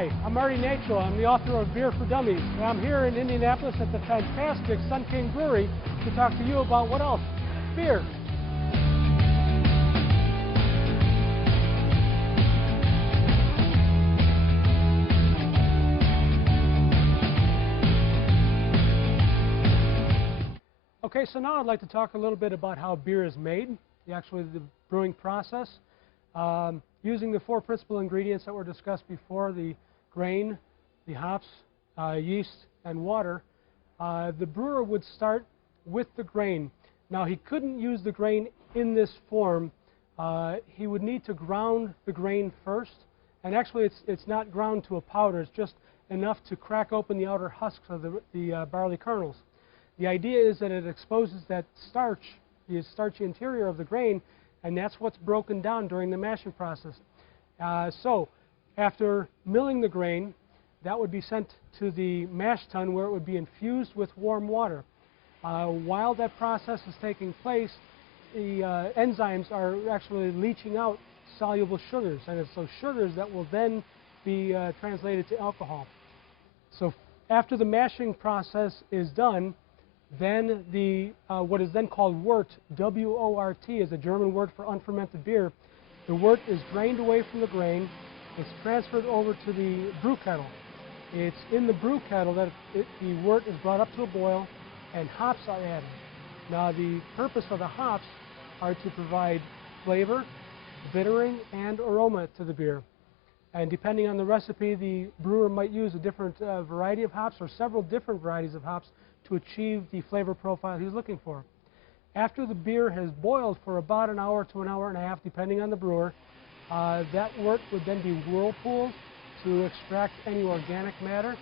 Hi, I'm Marty Nacho. I'm the author of Beer for Dummies. And I'm here in Indianapolis at the fantastic Sun King Brewery to talk to you about what else? Beer. Okay, so now I'd like to talk a little bit about how beer is made, actually the brewing process. Using the four principal ingredients that were discussed before, the grain, the hops, yeast, and water, the brewer would start with the grain. Now, he couldn't use the grain in this form. He would need to ground the grain first. And actually, it's not ground to a powder. It's just enough to crack open the outer husks of the barley kernels. The idea is that it exposes that starch, the starchy interior of the grain, and that's what's broken down during the mashing process. So after milling the grain, that would be sent to the mash tun where it would be infused with warm water. While that process is taking place, the enzymes are actually leaching out soluble sugars, and it's those sugars that will then be translated to alcohol. So after the mashing process is done, then what is then called wort, W-O-R-T, is a German word for unfermented beer. The wort is drained away from the grain. It's transferred over to the brew kettle. It's in the brew kettle that the wort is brought up to a boil and hops are added. Now, the purpose of the hops are to provide flavor, bittering, and aroma to the beer. And depending on the recipe, the brewer might use a different variety of hops or several different varieties of hops to achieve the flavor profile he's looking for. After the beer has boiled for about an hour to an hour and a half, depending on the brewer, that wort would then be whirlpooled to extract any organic matter.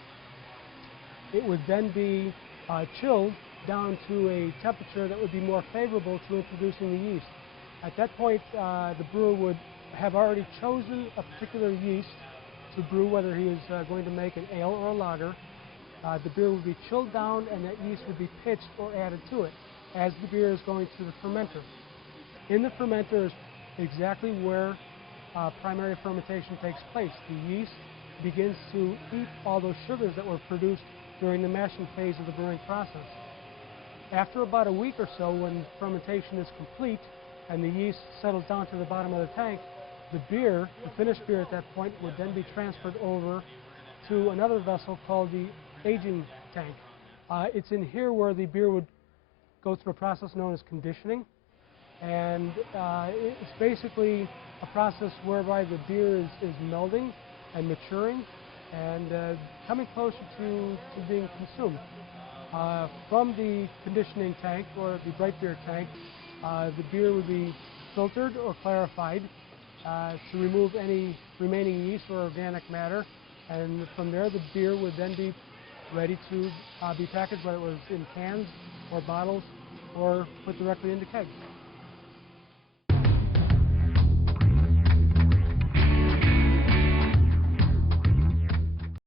It would then be chilled down to a temperature that would be more favorable to introducing the yeast. At that point, the brewer would have already chosen a particular yeast to brew, whether he is going to make an ale or a lager. The beer would be chilled down, and that yeast would be pitched or added to it as the beer is going through the fermenter. In the fermenter is exactly where primary fermentation takes place. The yeast begins to eat all those sugars that were produced during the mashing phase of the brewing process. After about a week or so, when fermentation is complete and the yeast settles down to the bottom of the tank, the beer, the finished beer at that point, would then be transferred over to another vessel called the aging tank. It's in here where the beer would go through a process known as conditioning, and it's basically a process whereby the beer is melding and maturing and coming closer to being consumed. From the conditioning tank, or the bright beer tank, the beer would be filtered or clarified to remove any remaining yeast or organic matter, and from there the beer would then be ready to be packaged, whether it was in cans or bottles or put directly into kegs.